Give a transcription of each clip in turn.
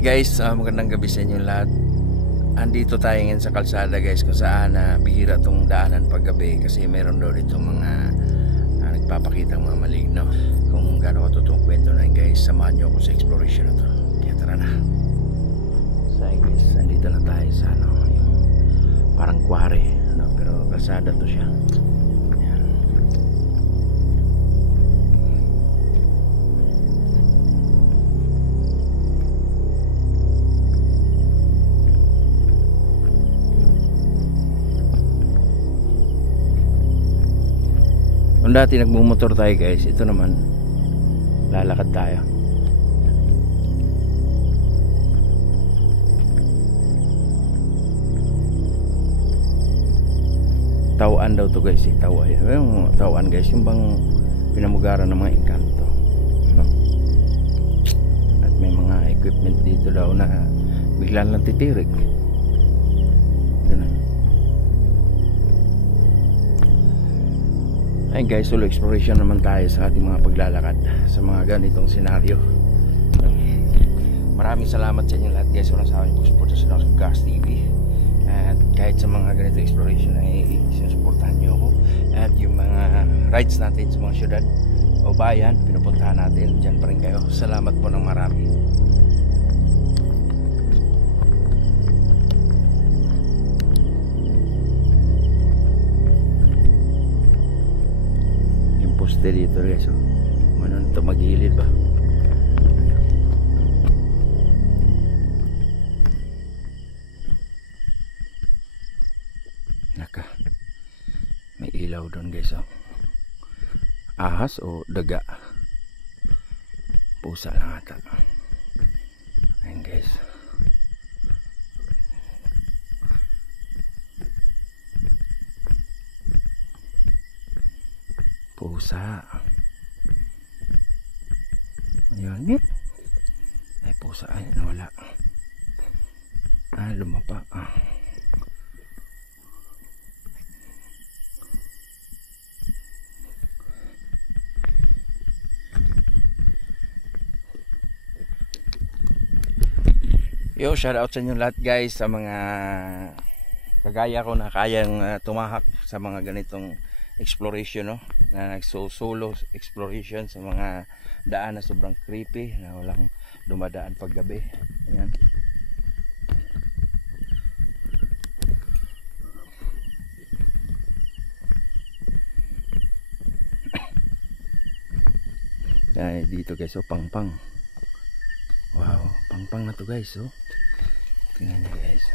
Hi guys, magandang gabi sa inyo lahat. Andito tayo ngayon sa kalsada guys, kung saan bihira tong daanan paggabi kasi meron daw dito mga nagpapakitang mga maligno. Kung gaano katutong kwento na yun guys, samahan nyo ako sa exploration na to. Kaya tara na. So guys, andito na tayo sa yung parang quarry, pero kalsada to siya. Kung dati nagmumotor tayo guys, ito naman lalakad tayo. Tauan daw to guys, tauan. Yung tauan guys, yung bang pinamugaran ng mga engkanto, no? At may mga equipment dito daw na biglaan lang titirik. Ayun guys, solo exploration naman tayo sa ating mga paglalakad sa mga ganitong senaryo. Maraming salamat sa inyo lahat guys, walang sawa niyo pag-support sa Gas TV. At kahit sa mga ganitong exploration ay sinusuportahan niyo ako. At yung mga rides natin sa mga syudad o bayan, pinupuntahan natin, dyan pa rin kayo. Salamat po ng marami. Poste dito guys, ano ito, maghilid ba? Naka, may ilaw doon guys, ahas o daga, pusa lang ata. Ayun guys, pusa. Ayun eh. Ay pusa, ay nawala. Lumapa. Yo, shout out sa inyo lahat guys, sa mga kagaya ko na kayang tumahak sa mga ganitong exploration, no? Na nagso-solo exploration sa mga daan na sobrang creepy, na walang dumadaan paggabi. Ayan. Ay, dito guys, pangpang. Wow, pangpang na to guys, tingnan niyo guys.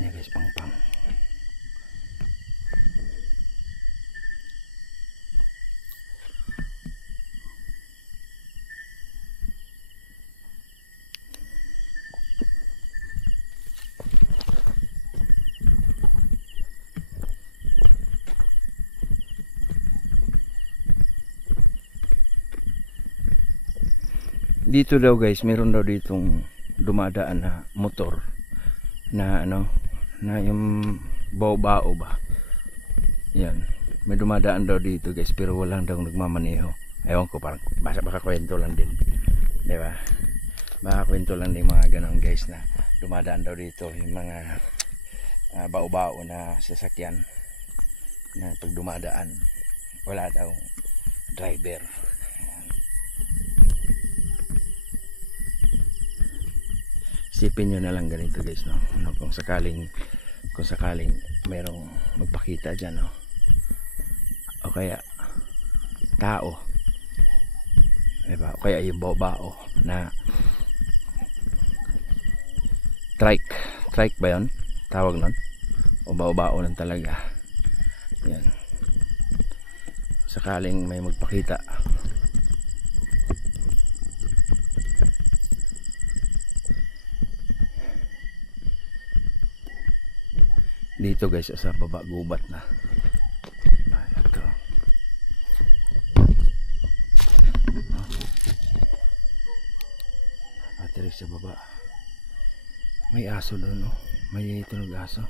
Ayan guys, pangpang. Dito daw guys, meron daw ditong dumadaan na motor na na yung bao-bao ba. Yan, may dumadaan daw dito guys, pero walang daw nagmamaneho. Ewan ko, parang baka kwento lang din, di ba? Baka kwento lang din mga ganun guys, na dumadaan daw dito yung mga bao-bao na sasakyan, na pag dumadaan wala daw driver. Isipin nyo na lang ganito guys, no? Kung sakaling merong magpakita dyan, no? O kaya tao, diba? O kaya yung bao na trike ba yun? Tawag nun? O bao lang talaga. Yan. Sakaling may magpakita, dito guys, sa baba gubat na. Ito. Atiri sa baba. May aso doon, no? May tunog aso.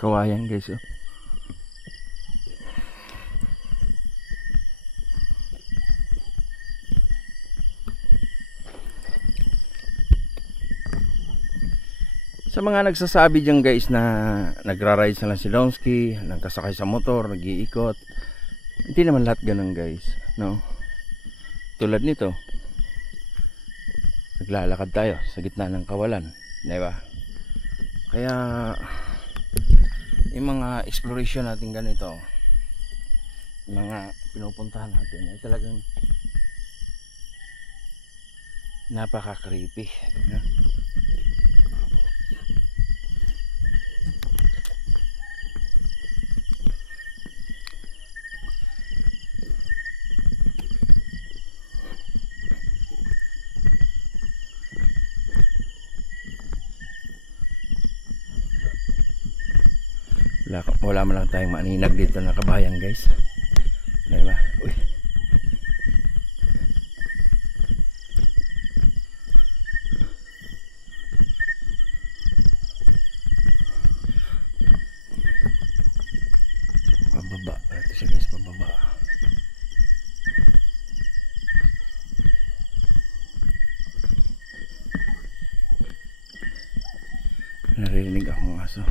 kawayan guys. Oh. Sa mga nagsasabi dyan guys na nagra-ride sa lang si Lonsky, nagkasakay sa motor, nag-iikot, hindi naman lahat ganun guys, no? Tulad nito, naglalakad tayo sa gitna ng kawalan, di ba? Kaya yung mga exploration natin ganito, yung mga pinupuntahan natin ay talagang napaka-creepy, no? Wala man lang tayong maninag dito na kabayan guys, diba? Uy. Pababa ito siya guys, pababa. Narinig akong aso.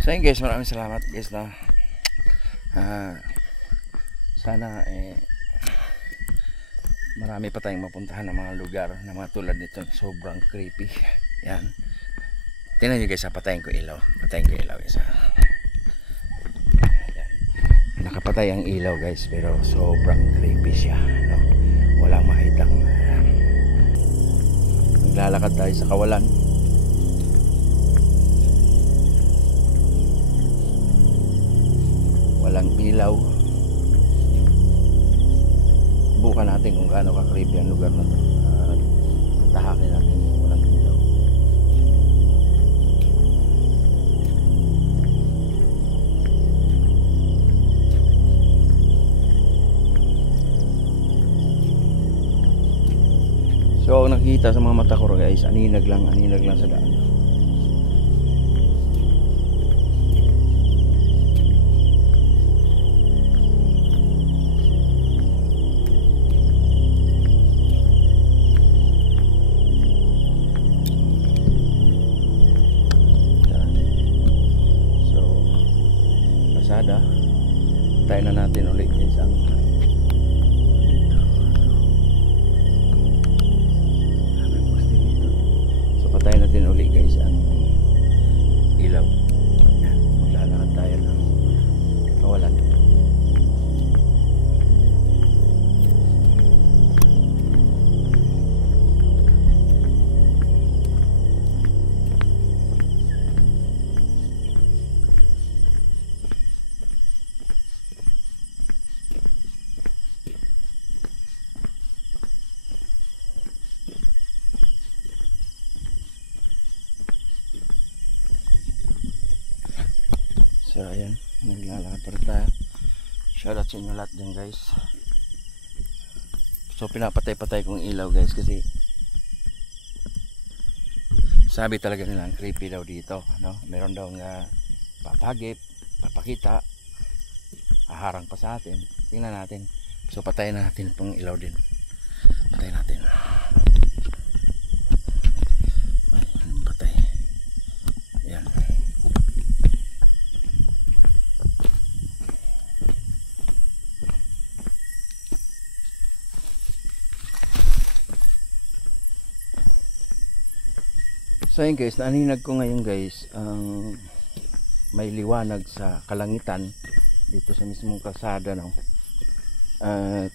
So yun guys, maraming salamat guys na sana marami pa tayong mapuntahan ng mga lugar na mga tulad nito, sobrang creepy. Yan, tingnan nyo guys, patayin ko ilaw guys. Yan. Nakapatay ang ilaw guys, pero sobrang creepy siya, no? Walang makitang naglalakad tayo sa kawalan, walang ilaw. Bukan natin kung gaano ka-creepy ang lugar na to. Tahakin natin yung walang ilaw. So ang nakikita sa mga mata ko guys, aninag lang sa daan. So pasada, tayo na natin ulit guys ang patayin natin uli guys ang ilaw. Yan, maglalakad tayo ng kawalan. So ayan, naglalakad pa rin tayo. Shoutout sa inyo lahat dyan guys. So pinapatay-patay kong ilaw guys kasi sabi talaga nila ang creepy daw dito, no? Meron daw nga papagip, papakita, haharang pa sa atin. Tingnan natin. So patayin natin itong ilaw din. Patayin natin. Patay. Ayan. So yun guys, naaninag ko ngayon guys ang may liwanag sa kalangitan dito sa mismong kalsada, no? At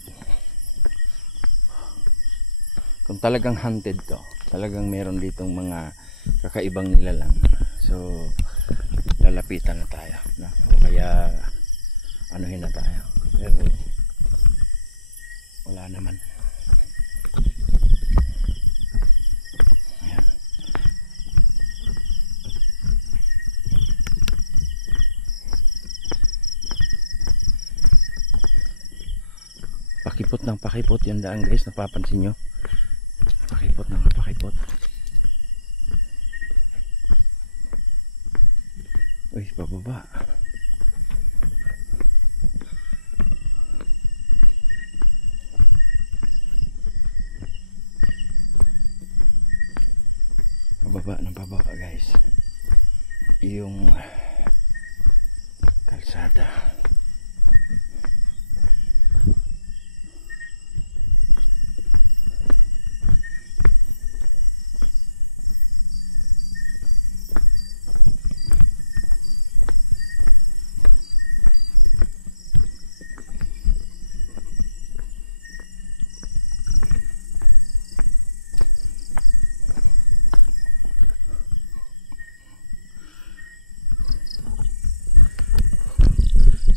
kung talagang haunted to, talagang meron ditong mga kakaibang nilalang. So lalapitan na tayo, no? Kaya anuhin na tayo, pero wala naman. pakipot ng pakipot yung daan guys, napapansin nyo, pakipot ng pakipot. Uy, bababa. Pababa ng pababa guys yung kalsada.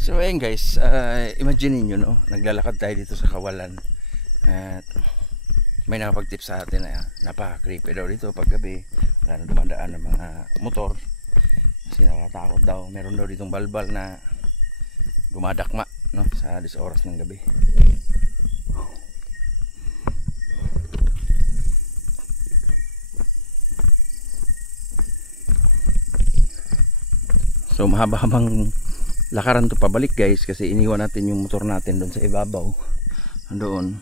So ayun guys, imagine niyo no, naglalakad tayo dito sa kawalan at may nakapag-tip sa atin na napaka-creepy daw dito pag gabi, wala na dumadaan ng mga motor kasi nakatakot daw. Meron daw ditong balbal na dumadakma no, sa 10 oras ng gabi. So mahaba-habang lakaran to pabalik guys kasi iniwan natin yung motor natin doon sa ibabaw doon.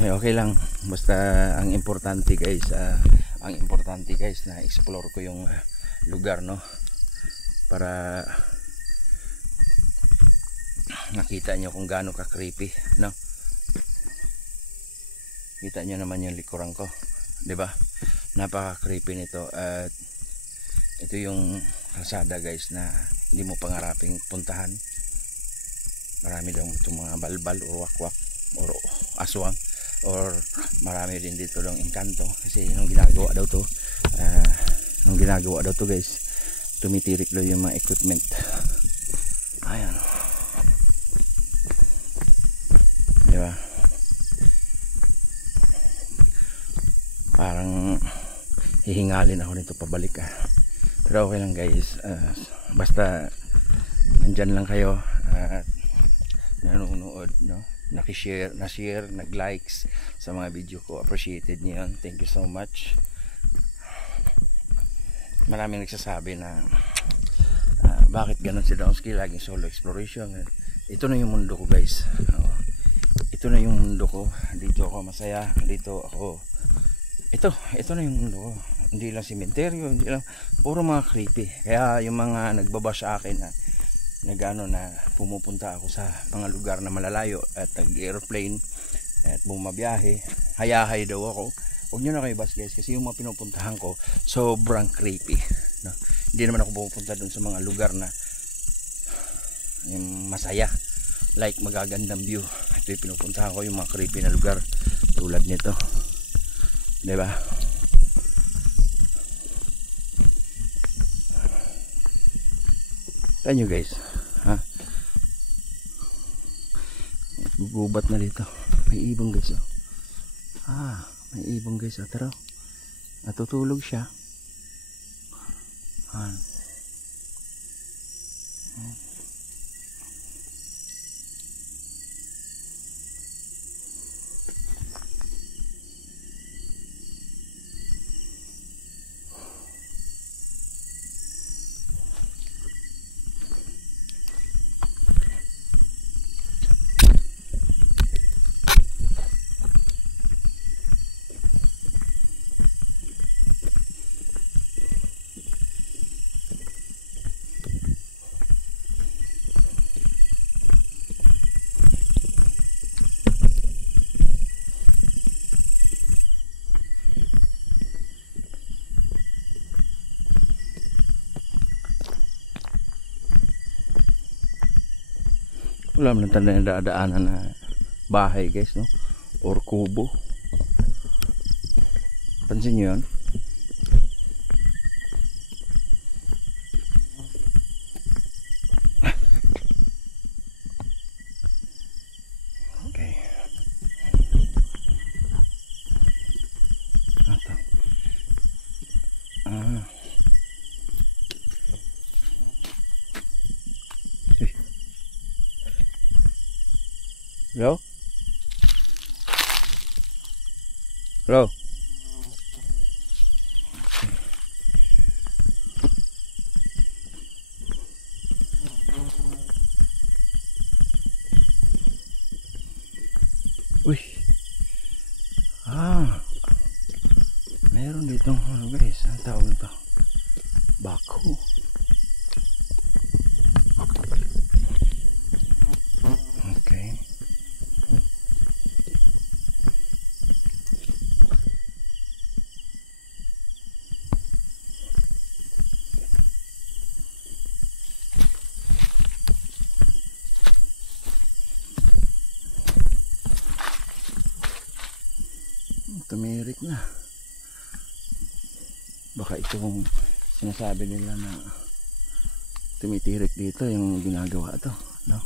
Okay lang, basta ang importante guys na explore ko yung lugar no, para nakita nyo kung gaano ka creepy no. Kita nyo naman yung likuran ko, di ba? Napaka creepy nito at ito yung kalsada guys na hindi mo pangaraping puntahan. Marami daw itong mga balbal or wakwak or aswang, or marami din dito daw engkanto kasi nung ginagawa daw to guys, tumitirik daw yung mga equipment. Ayan, diba? Parang hihingalin ako nito pabalik pero okay lang guys, basta nandyan lang kayo at nanonood no, nakishare, na-share, nag-likes sa mga video ko, appreciated niyo yun. Thank you so much. Maraming nagsasabi na bakit ganun si Donsky, laging solo exploration. Ito na yung mundo ko guys, ito na yung mundo ko, dito ako masaya, dito ako, ito na yung mundo ko. Hindi lang sementeryo, hindi lang, puro mga creepy. Kaya yung mga nagbaba sa akin na nagano na pumupunta ako sa mga lugar na malalayo at nag-airplane at bumabiyahe, hayahay daw ako, huwag nyo na kayo bas guys kasi yung mga pinupuntahan ko sobrang creepy no? Hindi naman ako pupunta dun sa mga lugar na yung masaya, like magagandang view. Ito yung pinupuntahan ko, yung mga creepy na lugar tulad nito, diba? Tignan nyo guys, gugubat na dito, may ibong guys may ibong guys tara, natutulog siya. Wala man tanda na dadaanan na bahay guys no, or kubo. Pansin nyo yun? Okay. Hello? Hello? Uy. Meron ditong ano guys, ang tawag nito? Bako. Okay. Tumirik na. Baka itong sinasabi nila na tumitirik dito yung ginagawa to, no?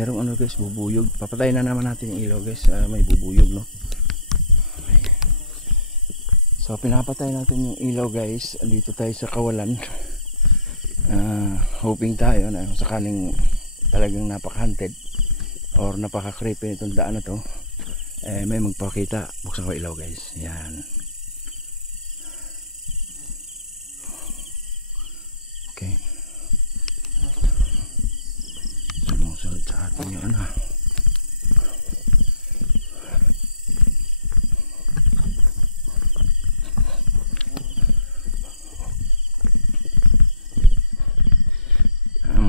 Merong ano guys, bubuyog. Papatayin na naman natin yung ilaw guys. May bubuyog, no? Okay. So pinapatay natin yung ilaw guys. Dito tayo sa kawalan. Hoping tayo na sakaling talagang napaka-hunted or napaka-creepy itong daan na to, may magpakita. Buksan ko ilaw guys. Yan. Okay. Sumusunod sa atin yung ano.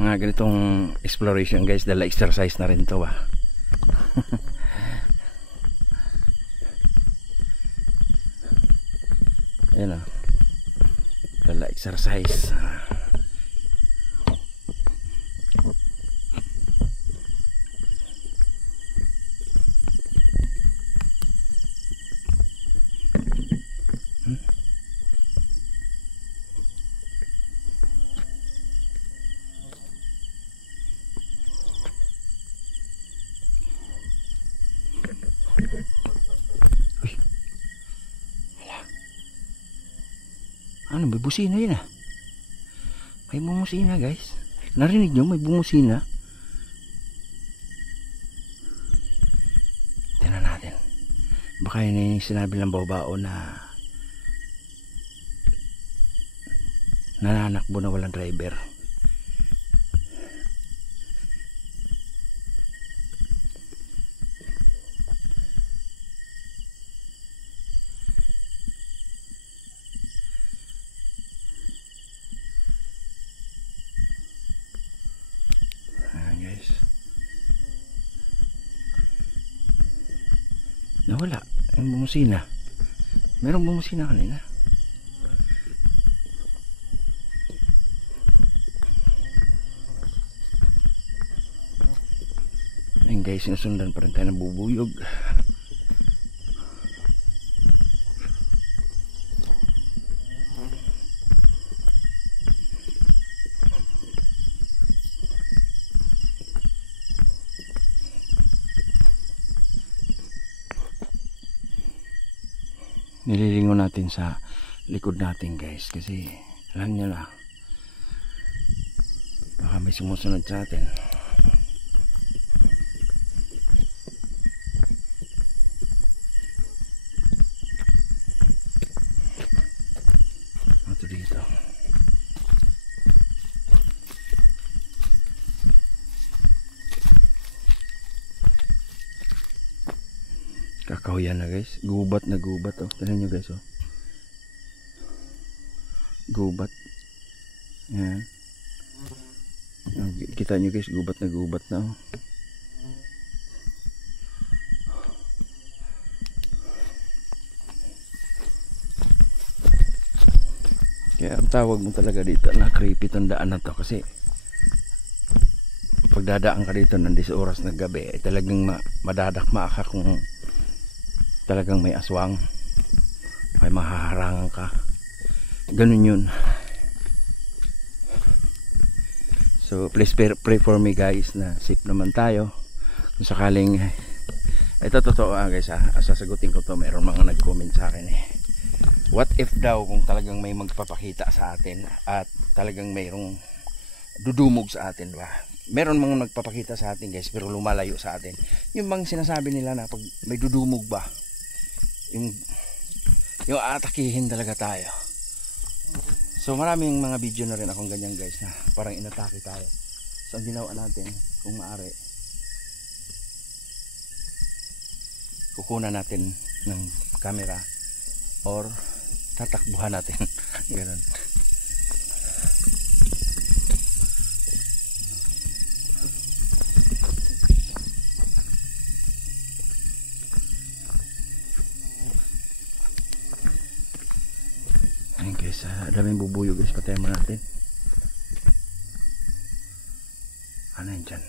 Mga ganitong exploration guys, dala exercise na rin to ba. Ayan o, dala exercise. Ano, may busina yun ah. May bumusina guys. Narinig nyo, may bumusina. Tingnan natin. Baka yun yung sinabi ng bao-bao na nananakbo na walang driver. Nawala yung bumusina. Merong bumusina kanina. Ayun guys, sinusundan pa rin tayo ng bubuyog. Nililingon natin sa likod natin guys, kasi alam nyo na, baka may sumusunod sa atin. Ito dito. Kakahuyan na guys, gubat na gubat oh. Tignan nyo guys oh. Gubat. Yan. Kita nyo guys, gubat na oh. Kaya ang tawag mo talaga dito na creepy tong daan na to, kasi pagdadaan ka dito ng 10 oras ng gabi ay talagang madadakma ka kung talagang may aswang, may mahaharangan ka, ganun yun. So please pray for me guys na safe naman tayo. Kung sakaling ito totoo guys sasagutin ko to. Meron mga nag-comment sa akin what if daw kung talagang may magpapakita sa atin at talagang mayroong dudumog sa atin ba? Meron mga nagpapakita sa atin guys pero lumalayo sa atin. Yung bang sinasabi nila na pag may dudumog ba, yung aatakihin talaga tayo. So maraming mga video na rin akong ganyan guys na parang inatake tayo. So ang ginawa natin kung maaari, kukunan natin ng camera or tatakbuhan natin. Ganun. Ayun guys, daming bubuyo guys, patayin mo natin. Ano yun dyan?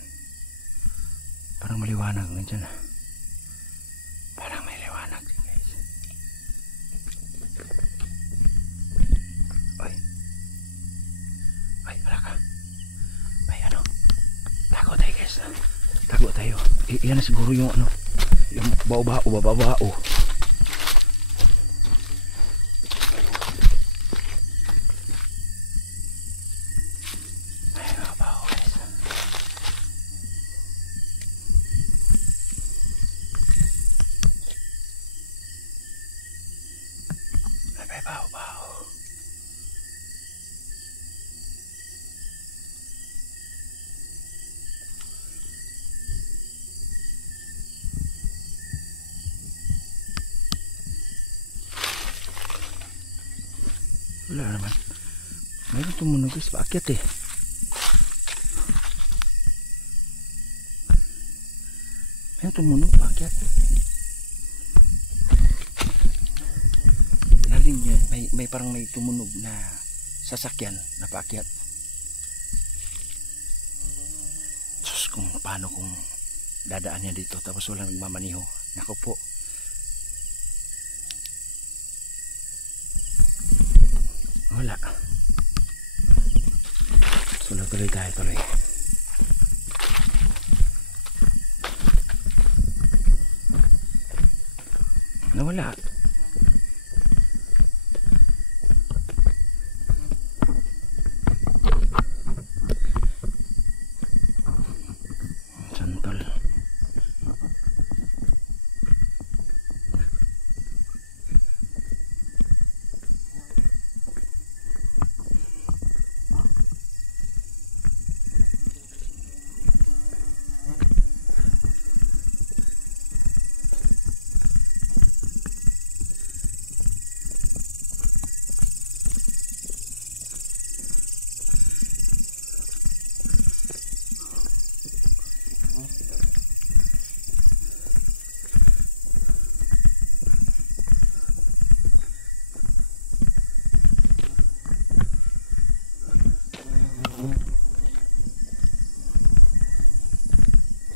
Parang maliwanag nga dyan Parang may liwanag dyan guys. Ay, wala ka. Ay, ano? Tago tayo guys. Tago tayo. Iyan na siguro yung ano, yung babao. Bao. Wala naman. Mayroon tumunog guys, paakyat Mayroon tumunog, paakyat. Narinig niya, may parang may tumunog na sasakyan na paakyat. Sus, kung paano kung dadaan niya dito tapos walang nagmamaniho. Naku po. Wala. Sulat tuloy tayo tuloy. Nawala. Santol.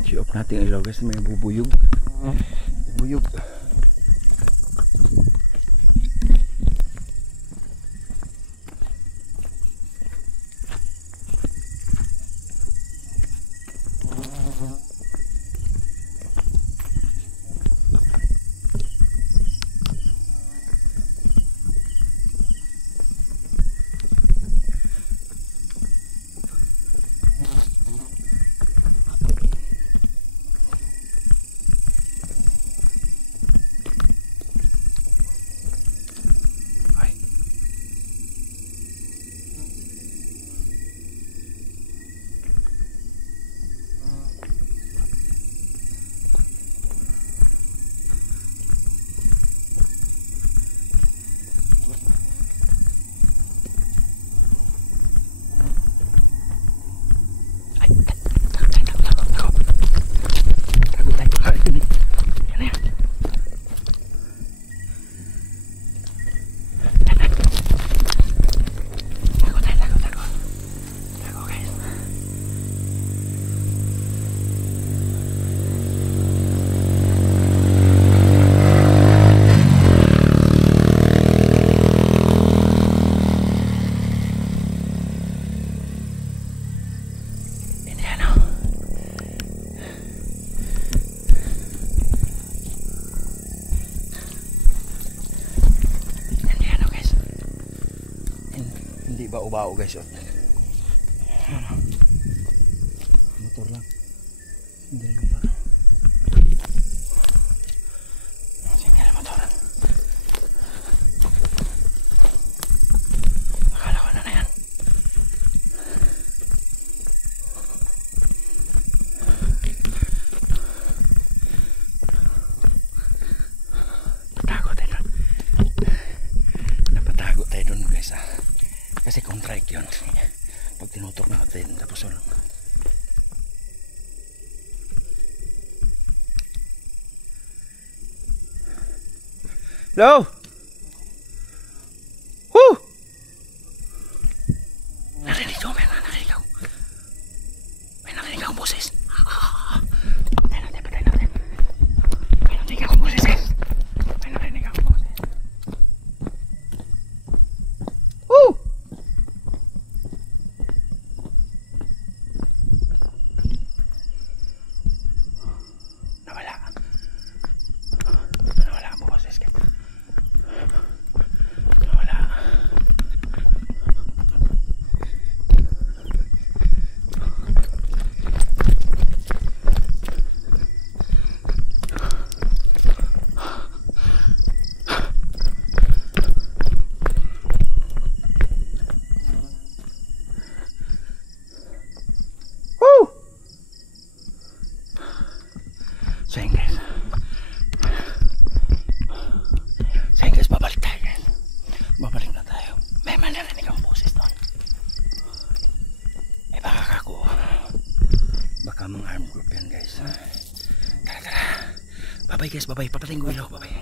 I-off natin ang ilaw guys, may bubuyog. Bubuyog. Hindi bao-bao guys. Oh. Motor lang. Hindi motor. Single motor. Akala ko na yan. Patago tayo doon. Napatago tayo doon guys ah. Kasi contract yun. Pag tinutok natin tapos walang. Hello? Woo! Narinig ko, may narinig ako. May narinig akong boses. Patay natin, patay natin. May narinig akong boses guys. May narinig akong boses. Woo! Nawala. Nawala ang boses guys. Nawala. Woo! So yun guys. So yun guys, babalik tayo guys. Babalik na tayo. May manarinig ang boses doon. Eh baka kako. Baka mga armed group yan guys. Tara tara. Bye bye guys, bye bye. Papating ko ilaw, bye bye.